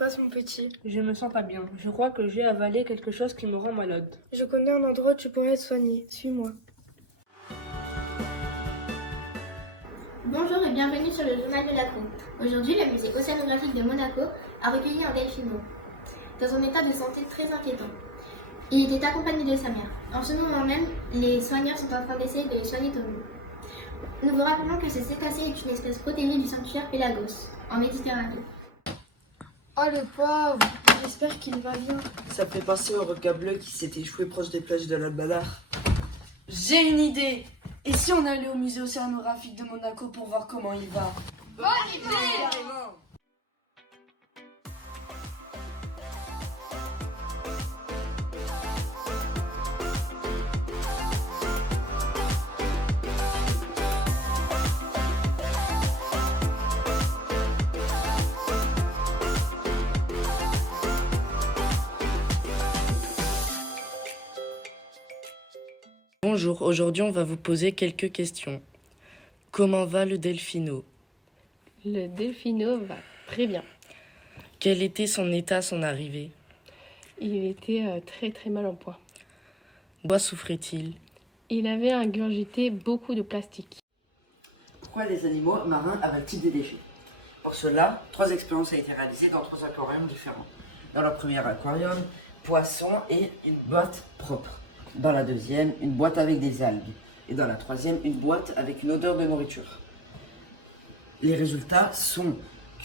passe, mon petit? Je me sens pas bien. Je crois que j'ai avalé quelque chose qui me rend malade. Je connais un endroit où tu pourrais être soigné. Suis-moi. Bonjour et bienvenue sur le journal de la Cour. Aujourd'hui, le musée océanographique de Monaco a recueilli un delphino dans un état de santé très inquiétant. Il était accompagné de sa mère. En ce moment même, les soigneurs sont en train d'essayer de le soigner au mieux. Nous vous rappelons que ce cétacé est une espèce protégée du sanctuaire Pélagos, en Méditerranée. Oh le pauvre, j'espère qu'il va bien. Ça me fait penser au requin bleu qui s'est échoué proche des plages de l'Albanar. J'ai une idée. Et si on allait au musée océanographique de Monaco pour voir comment il va? Carrément. Bonjour, aujourd'hui on va vous poser quelques questions. Comment va le delphino? Le delphino va très bien. Quel était son état à son arrivée? Il était très très mal en point. De quoi souffrait-il? Il avait ingurgité beaucoup de plastique. Pourquoi les animaux marins avalent-ils des déchets? Pour cela, 3 expériences ont été réalisées dans 3 aquariums différents. Dans le premier aquarium, poissons et une boîte propre. Dans la deuxième, une boîte avec des algues. Et dans la troisième, une boîte avec une odeur de nourriture. Les résultats sont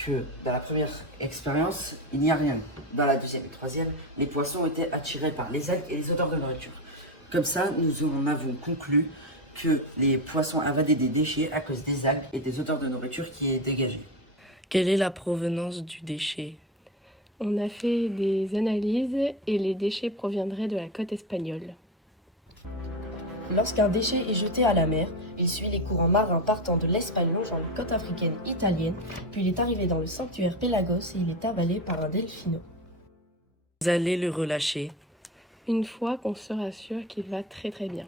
que dans la première expérience, il n'y a rien. Dans la deuxième et troisième, les poissons ont été attirés par les algues et les odeurs de nourriture. Comme ça, nous en avons conclu que les poissons avalaient des déchets à cause des algues et des odeurs de nourriture qui est dégagée. Quelle est la provenance du déchet? On a fait des analyses et les déchets proviendraient de la côte espagnole. Lorsqu'un déchet est jeté à la mer, il suit les courants marins partant de l'Espagne longeant les côtes africaines italiennes, puis il est arrivé dans le sanctuaire Pélagos et il est avalé par un delphino. Vous allez le relâcher. Une fois qu'on sera sûr qu'il va très très bien.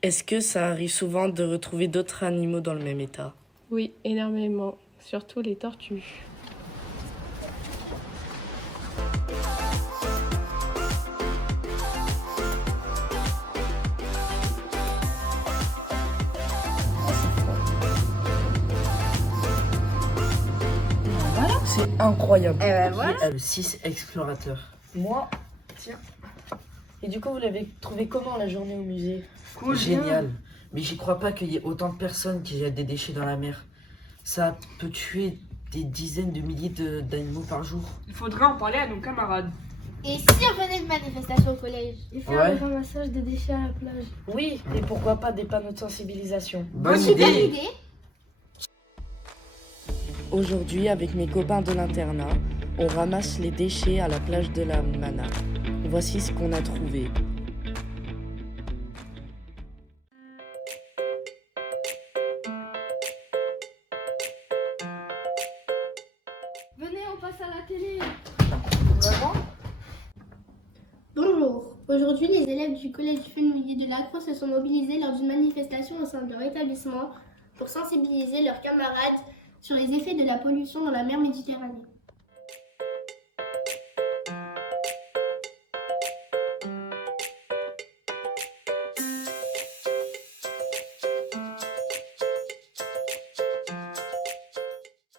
Est-ce que ça arrive souvent de retrouver d'autres animaux dans le même état? Oui, énormément, surtout les tortues. C'est incroyable. Qui est le 6 explorateur? Moi, tiens. Et du coup, vous l'avez trouvé comment la journée au musée? Génial. Mais j'y crois pas qu'il y ait autant de personnes qui jettent des déchets dans la mer. Ça peut tuer des dizaines de milliers d'animaux par jour. Il faudra en parler à nos camarades. Et si on faisait une manifestation au collège? Et faire Ouais. le ramassage des déchets à la plage. Oui, et pourquoi pas des panneaux de sensibilisation? Bonne Super idée. idée. Aujourd'hui, avec mes copains de l'internat, on ramasse les déchets à la plage de la Mana. Voici ce qu'on a trouvé. Venez, on passe à la télé. Vraiment? Bonjour. Aujourd'hui, les élèves du collège Fenouillet de Lacroix se sont mobilisés lors d'une manifestation au sein de leur établissement pour sensibiliser leurs camarades sur les effets de la pollution dans la mer Méditerranée.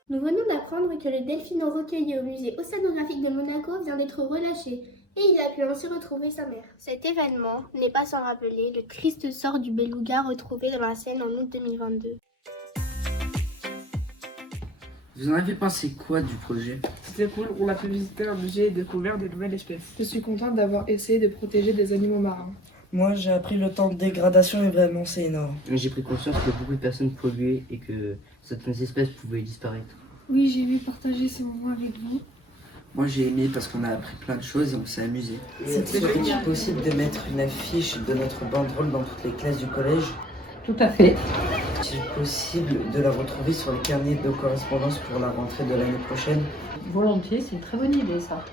Nous venons d'apprendre que le delphino recueilli au musée océanographique de Monaco vient d'être relâché et il a pu ainsi retrouver sa mère. Cet événement n'est pas sans rappeler le triste sort du beluga retrouvé dans la Seine en août 2022. Vous en avez pensé quoi du projet? C'était cool, on a pu visiter un musée et découvert des nouvelles espèces. Je suis contente d'avoir essayé de protéger des animaux marins. Moi, j'ai appris le temps de dégradation et vraiment, c'est énorme. J'ai pris conscience que beaucoup de personnes polluaient et que certaines espèces pouvaient disparaître. Oui, j'ai vu partager ce moment avec vous. Moi j'ai aimé parce qu'on a appris plein de choses et on s'est amusé. Serait-il possible de mettre une affiche de notre banderole dans toutes les classes du collège? Tout à fait. Est-il possible de la retrouver sur le carnet de correspondance pour la rentrée de l'année prochaine? Volontiers, c'est une très bonne idée ça.